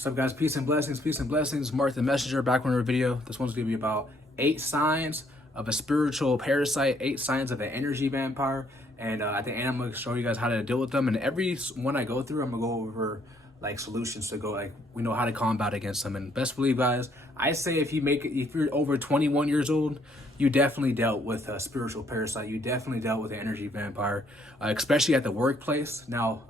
What's up, guys? Peace and blessings. Peace and blessings. MarcTheMessenger back with another video. This one's gonna be about 8 signs of a spiritual parasite, 8 signs of an energy vampire, and at the end I'm gonna show you guys how to deal with them. And every one I go through, I'm gonna go over like solutions to go, like, we know how to combat against them. And best believe, guys, I say if you're over 21 years old, you definitely dealt with a spiritual parasite. You definitely dealt with an energy vampire, especially at the workplace. Now,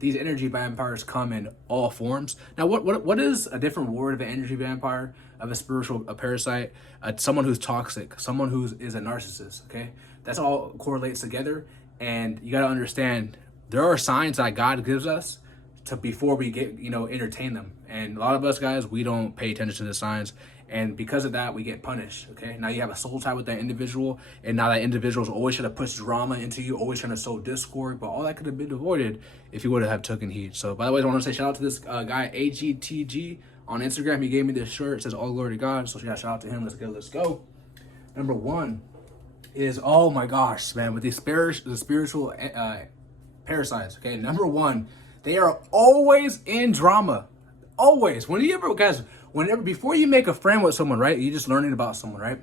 these energy vampires come in all forms. Now, what is a different word of an energy vampire, of a spiritual parasite? Someone who's toxic, someone who is a narcissist. Okay, that's all correlates together. And you got to understand, there are signs that God gives us to before we get, entertain them. And a lot of us, guys, we don't pay attention to the signs, and because of that we get punished. Okay, now you have a soul tie with that individual, and now that individual's always trying to push drama into you, always trying to sow discord, but all that could have been avoided if you would have taken heed. So by the way, I want to say shout out to this guy AGTG on Instagram. He gave me this shirt. It says all glory to God, so shout out to him. Let's go. Number one is, oh my gosh, man, with the spiritual parasites. Okay, number one, they are always in drama. Always. Whenever, before you make a friend with someone, right? You're just learning about someone, right?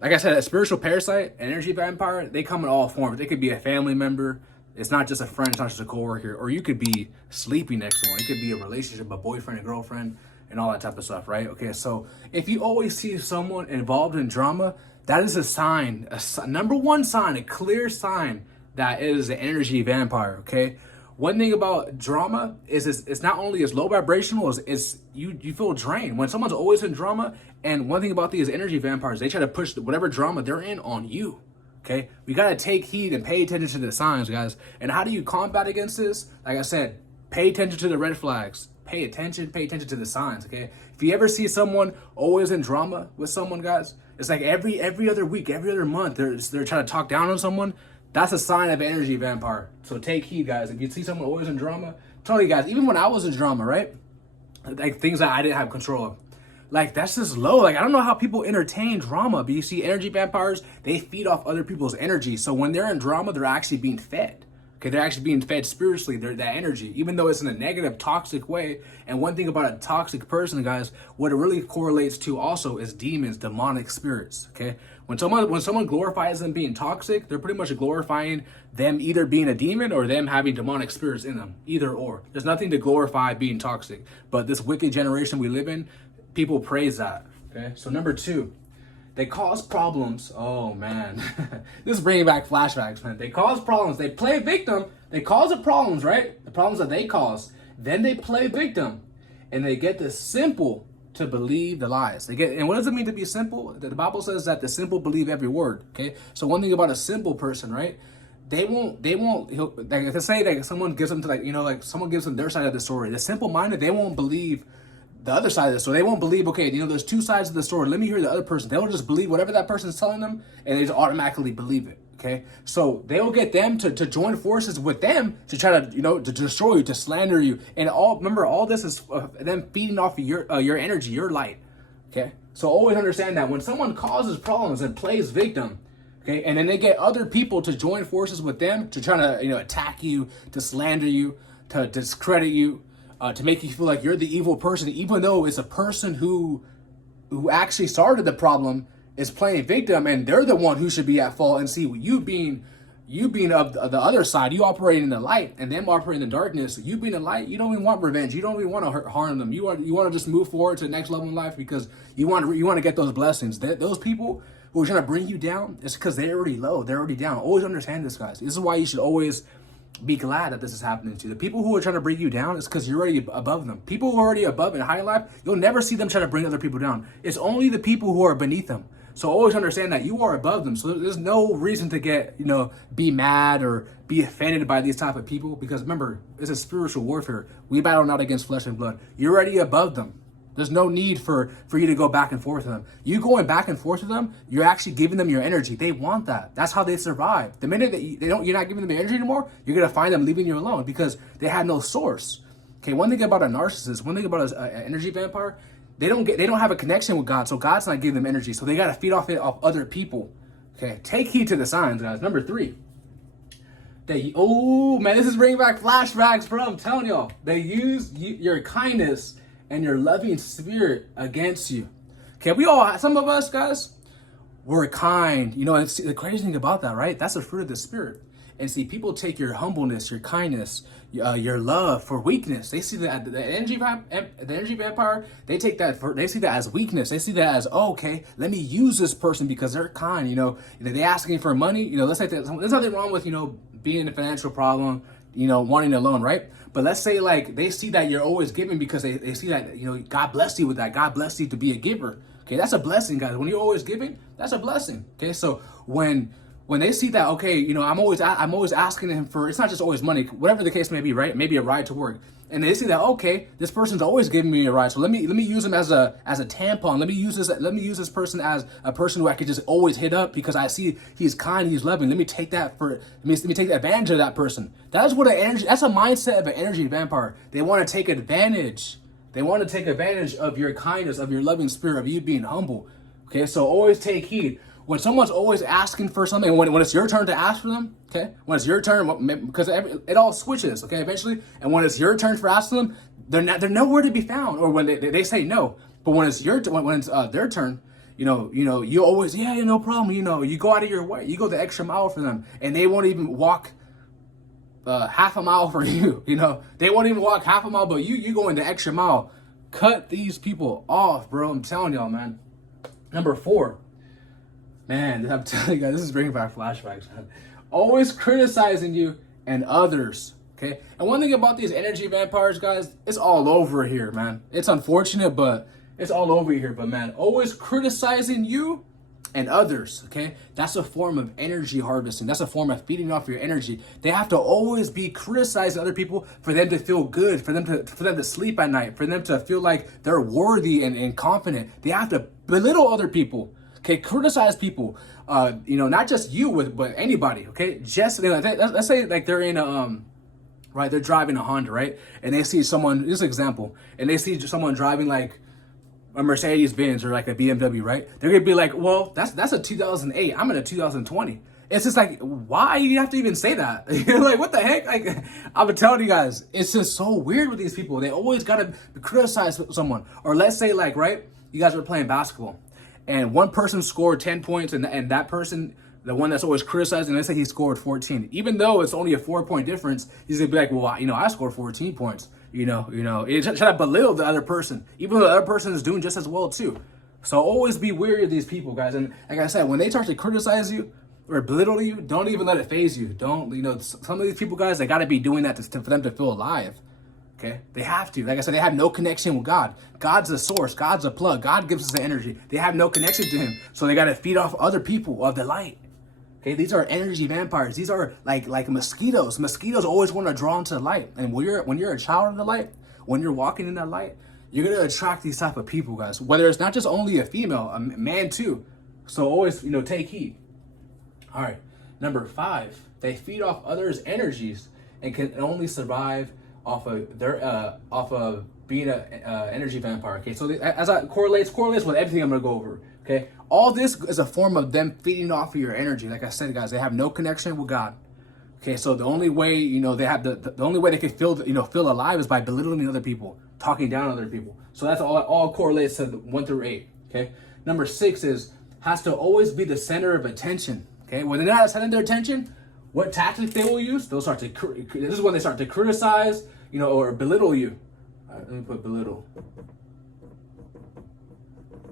Like I said, a spiritual parasite, an energy vampire, they come in all forms. They could be a family member. It's not just a friend, it's not just a coworker. Or you could be sleeping next to one. It could be a relationship, a boyfriend, a girlfriend, and all that type of stuff, right? Okay, so if you always see someone involved in drama, that is a sign, number one sign, a clear sign that it is an energy vampire, okay? One thing about drama is it's not only as low vibrational, it's you feel drained when someone's always in drama. And one thing about these energy vampires, they try to push whatever drama they're in on you. Okay, we gotta take heed and pay attention to the signs, guys. And how do you combat against this? Like I said, pay attention to the red flags. Pay attention to the signs. Okay, if you ever see someone always in drama with someone, guys, it's like every other week, every other month, they're trying to talk down on someone. That's a sign of an energy vampire. So take heed, guys. If you see someone always in drama, tell you guys, even when I was in drama, right? Like things that I didn't have control of. Like, that's just low. Like, I don't know how people entertain drama, but you see energy vampires, they feed off other people's energy. So when they're in drama, they're actually being fed. Okay, they're actually being fed spiritually, that energy, even though it's in a negative, toxic way. And one thing about a toxic person, guys, what it really correlates to also is demons, demonic spirits, okay? When someone glorifies them being toxic, they're pretty much glorifying them either being a demon or them having demonic spirits in them, either or. There's nothing to glorify being toxic. But this wicked generation we live in, people praise that, okay? So number two, they cause problems. Oh man, this is bringing back flashbacks, man. They cause problems. They play victim. They cause the problems, right? The problems that they cause. Then they play victim, and they get the simple to believe the lies. And what does it mean to be simple? The Bible says that the simple believe every word. Okay, so one thing about a simple person, right? They won't. Like, if they say that someone gives them to someone gives them their side of the story. The simple-minded, they won't believe the other side of the story. They won't believe, okay, there's two sides of the story. Let me hear the other person. They'll just believe whatever that person's telling them, and they just automatically believe it. Okay, so they will get them to join forces with them to try to to destroy you, to slander you, and all this is them feeding off of your energy, your light. Okay, so always understand that when someone causes problems and plays victim, okay, and then they get other people to join forces with them to try to attack you, to slander you, to discredit you. To make you feel like you're the evil person, even though it's a person who actually started the problem is playing victim, and they're the one who should be at fault. And see, you being of the other side, you operating in the light, and them operating in the darkness. You being the light, you don't even want revenge. You don't even want to harm them. You want to just move forward to the next level in life because you want to get those blessings. Those people who are trying to bring you down, it's because they're already low. They're already down. Always understand this, guys. This is why you should always be glad that this is happening to you. The people who are trying to bring you down is because you're already above them. People who are already above in high life, you'll never see them try to bring other people down. It's only the people who are beneath them. So always understand that you are above them. So there's no reason to get, be mad or be offended by these type of people, because remember, it's a spiritual warfare. We battle not against flesh and blood. You're already above them. There's no need for you to go back and forth with them. You going back and forth with them, you're actually giving them your energy. They want that. That's how they survive. The minute that you're not giving them your energy anymore, you're gonna find them leaving you alone because they have no source. Okay, one thing about a narcissist, one thing about an energy vampire, they don't have a connection with God, so God's not giving them energy. So they gotta feed off other people. Okay, take heed to the signs, guys. Number three, Oh man, this is bringing back flashbacks, bro. I'm telling y'all, they use your kindness and your loving spirit against you. Okay, some of us guys, we're kind. You know, and the crazy thing about that, right? That's a fruit of the spirit. And see, people take your humbleness, your kindness, your love for weakness. They see that the energy vampire. They take that they see that as weakness. They see that as, oh, okay, let me use this person because they're kind. You know, they asking for money. You know, let's say there's nothing wrong with, you know, being in a financial problem, you know, wanting a loan, right? But let's say like they see that you're always giving because they see that, you know, God bless you with that. God bless you to be a giver. Okay, that's a blessing, guys. When you're always giving, that's a blessing. Okay, so when they see that, okay, you know, I'm always asking him for, it's not just always money, whatever the case may be, right? Maybe a ride to work, and they see that, okay, this person's always giving me a ride, so let me use him as a tampon. Let me use this person as a person who I could just always hit up because I see he's kind, he's loving. Let me take advantage of that person. That's what that's a mindset of an energy vampire. They want to take advantage. They want to take advantage of your kindness, of your loving spirit, of you being humble. Okay, so always take heed. When someone's always asking for something, when it's your turn to ask for them, okay? When it's your turn, because it all switches, okay, eventually. And when it's your turn for asking them, they're nowhere to be found, or when they say no. But when it's their turn, you know, you always, yeah, no problem. You know, you go out of your way, you go the extra mile for them, and they won't even walk half a mile for you. You know, they won't even walk half a mile, but you go in the extra mile. Cut these people off, bro. I'm telling y'all, man. Number 4. Man, I'm telling you guys, this is bringing back flashbacks, man. Always criticizing you and others, okay? And one thing about these energy vampires, guys, it's all over here, man. It's unfortunate, but it's all over here. But, man, always criticizing you and others, okay? That's a form of energy harvesting. That's a form of feeding off your energy. They have to always be criticizing other people for them to feel good, for them to sleep at night, for them to feel like they're worthy and confident. They have to belittle other people. Okay, criticize people, you know, not just you, but anybody, okay? Just, let's say like they're in right, they're driving a Honda, right? And they see someone, this is an example, and they see someone driving like a Mercedes-Benz or like a BMW, right? They're gonna be like, well, that's a 2008, I'm in a 2020. It's just like, why do you have to even say that? You're like, what the heck? Like, I'm telling you guys, it's just so weird with these people. They always gotta criticize someone. Or let's say like, right, you guys were playing basketball, and one person scored 10 points, and that person, the one that's always criticizing, let's say he scored 14. Even though it's only a 4-point difference, he's gonna be like, well, you know, I scored 14 points. You know, try to belittle the other person, even though the other person is doing just as well too. So always be wary of these people, guys. And like I said, when they start to criticize you or belittle you, don't even let it phase you. Don't, you know, some of these people, guys, they got to be doing that for them to feel alive. Okay, they have to. Like I said, they have no connection with God. God's the source. God's a plug. God gives us the energy. They have no connection to Him, so they got to feed off other people of the light. Okay, these are energy vampires. These are like mosquitoes. Mosquitoes always want to draw into the light, and when you're a child of the light, when you're walking in that light, you're gonna attract these type of people, guys. Whether it's not just only a female, a man too. So always, you know, take heed. All right, number 5, they feed off others' energies and can only survive off of being an energy vampire. Okay, so as I correlates with everything I'm gonna go over. Okay, all this is a form of them feeding off of your energy. Like I said, guys, they have no connection with God. Okay, so the only way, you know, they have the only way they can feel alive is by belittling other people, talking down on other people. So that's all correlates to 1 through 8. Okay, number 6 has to always be the center of attention. Okay, when they're not setting their attention, what tactics they will use? This is when they start to criticize, you know, or belittle you. All right, let me put belittle.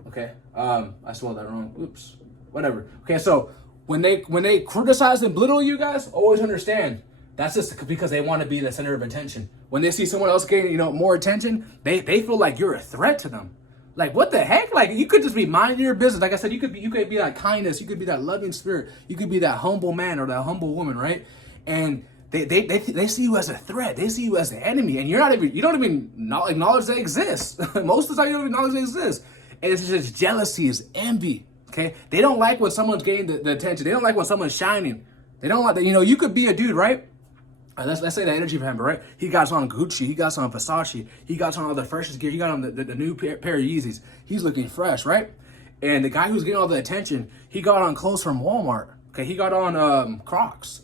Okay, I spelled that wrong. Oops, whatever. Okay, so when they criticize and belittle you, guys, always understand that's just because they want to be the center of attention. When they see someone else getting, you know, more attention, they feel like you're a threat to them. Like, what the heck? Like, you could just be minding your business. Like I said, you could be that kindness, you could be that loving spirit, you could be that humble man or that humble woman, right? And they see you as a threat. They see you as an enemy, and you don't even acknowledge they exist. Most of the time, you don't even acknowledge they exist. And it's just jealousy, it's envy. Okay, they don't like when someone's getting the attention. They don't like when someone's shining. They don't like that. You know, you could be a dude, right? Let's say the energy vampire, right? He got on Gucci, he got on Versace, he got on all the freshest gear, he got on the new pair of Yeezys. He's looking fresh, right? And the guy who's getting all the attention, he got on clothes from Walmart. Okay, he got on Crocs.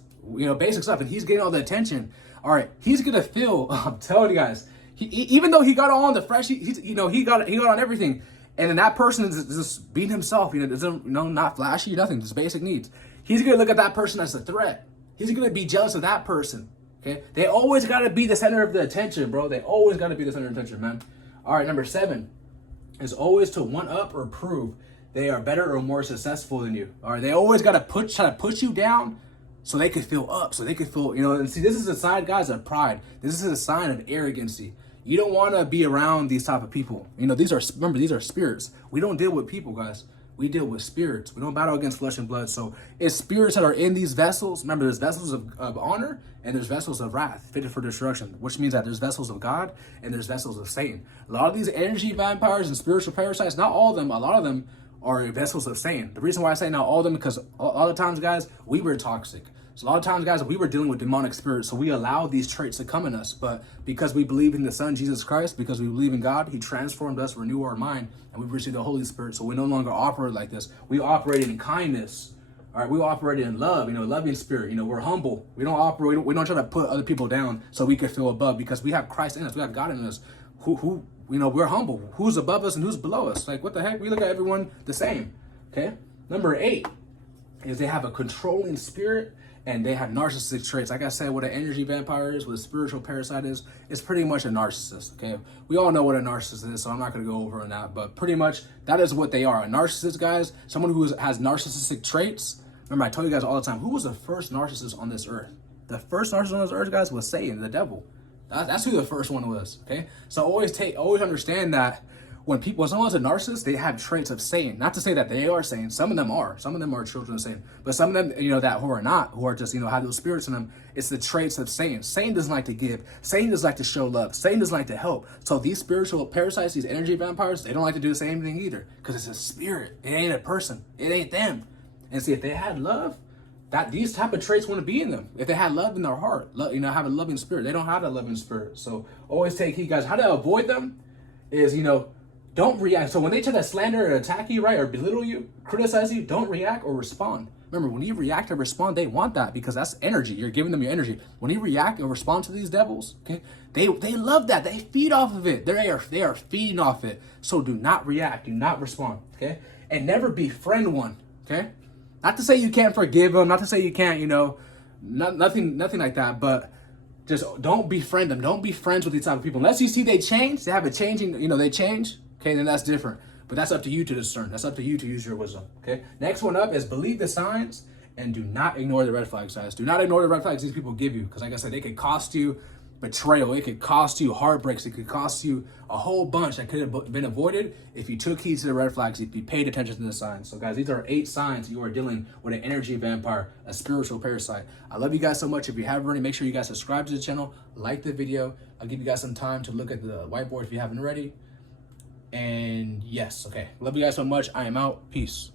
basic stuff, and he's getting all the attention. All right, he's gonna feel. I'm telling you guys, even though he got on the fresh, he got on everything, and then that person is just being himself. Not flashy, nothing, just basic needs. He's gonna look at that person as a threat. He's gonna be jealous of that person. Okay, they always gotta be the center of the attention, bro. They always gotta be the center of attention, man. All right, number 7 is always to one up or prove they are better or more successful than you. All right, they always gotta try to push you down so they could feel up, so they could feel, and see, this is a sign, guys, of pride. This is a sign of arrogancy. You don't want to be around these type of people. These are spirits. We don't deal with people, guys. We deal with spirits. We don't battle against flesh and blood. So it's spirits that are in these vessels. Remember, there's vessels of honor and there's vessels of wrath, fitted for destruction, which means that there's vessels of God and there's vessels of Satan. A lot of these energy vampires and spiritual parasites, not all of them, a lot of them are vessels of Satan. The reason why I say not all of them, because all the times, guys, we were toxic. So a lot of times, guys, we were dealing with demonic spirits, so we allowed these traits to come in us. But because we believe in the Son, Jesus Christ, because we believe in God, he transformed us, renewed our mind, and we received the Holy Spirit. So we no longer operate like this. We operate in kindness. All right, we operate in love, loving spirit. We're humble. We don't operate. We don't try to put other people down so we can feel above, because we have Christ in us. We have God in us. We're humble. Who's above us and who's below us? Like, what the heck? We look at everyone the same. Okay. Number 8 is they have a controlling spirit. And they have narcissistic traits. Like I said, what an energy vampire is, what a spiritual parasite is, it's pretty much a narcissist, okay? We all know what a narcissist is, so I'm not gonna go over on that, but pretty much that is what they are. A narcissist, guys, someone who has narcissistic traits. Remember, I told you guys all the time, who was the first narcissist on this earth? The first narcissist on this earth, guys, was Satan, the devil. That's who the first one was, okay? So always understand that when someone's a narcissist, they have traits of Satan. Not to say that they are Satan. Some of them are. Some of them are children of Satan. But some of them, that who are not, who are just, have those spirits in them, it's the traits of Satan. Satan doesn't like to give. Satan doesn't like to show love. Satan doesn't like to help. So these spiritual parasites, these energy vampires, they don't like to do the same thing either. Because it's a spirit. It ain't a person. It ain't them. And see, if they had love, these type of traits wouldn't be in them. If they had love in their heart, have a loving spirit. They don't have a loving spirit. So always take heed, guys. How to avoid them is, don't react. So when they try to slander or attack you, right, or belittle you, criticize you, don't react or respond. Remember, when you react or respond, they want that because that's energy. You're giving them your energy. When you react or respond to these devils, okay, they love that. They feed off of it. They are feeding off it. So do not react. Do not respond, okay? And never befriend one, okay? Not to say you can't forgive them. Not to say you can't, nothing like that. But just don't befriend them. Don't be friends with these type of people. Unless you see they change, they have a changing, they change. Okay, then that's different. But that's up to you to discern. That's up to you to use your wisdom. Okay. Next one up is believe the signs and do not ignore the red flags, guys. Do not ignore the red flags these people give you. Because like I said, they could cost you betrayal. It could cost you heartbreaks. It could cost you a whole bunch that could have been avoided if you took heed to the red flags, if you paid attention to the signs. So guys, these are 8 signs you are dealing with an energy vampire, a spiritual parasite. I love you guys so much. If you haven't already, make sure you guys subscribe to the channel, like the video. I'll give you guys some time to look at the whiteboard if you haven't already. And yes, okay. Love you guys so much. I am out. Peace.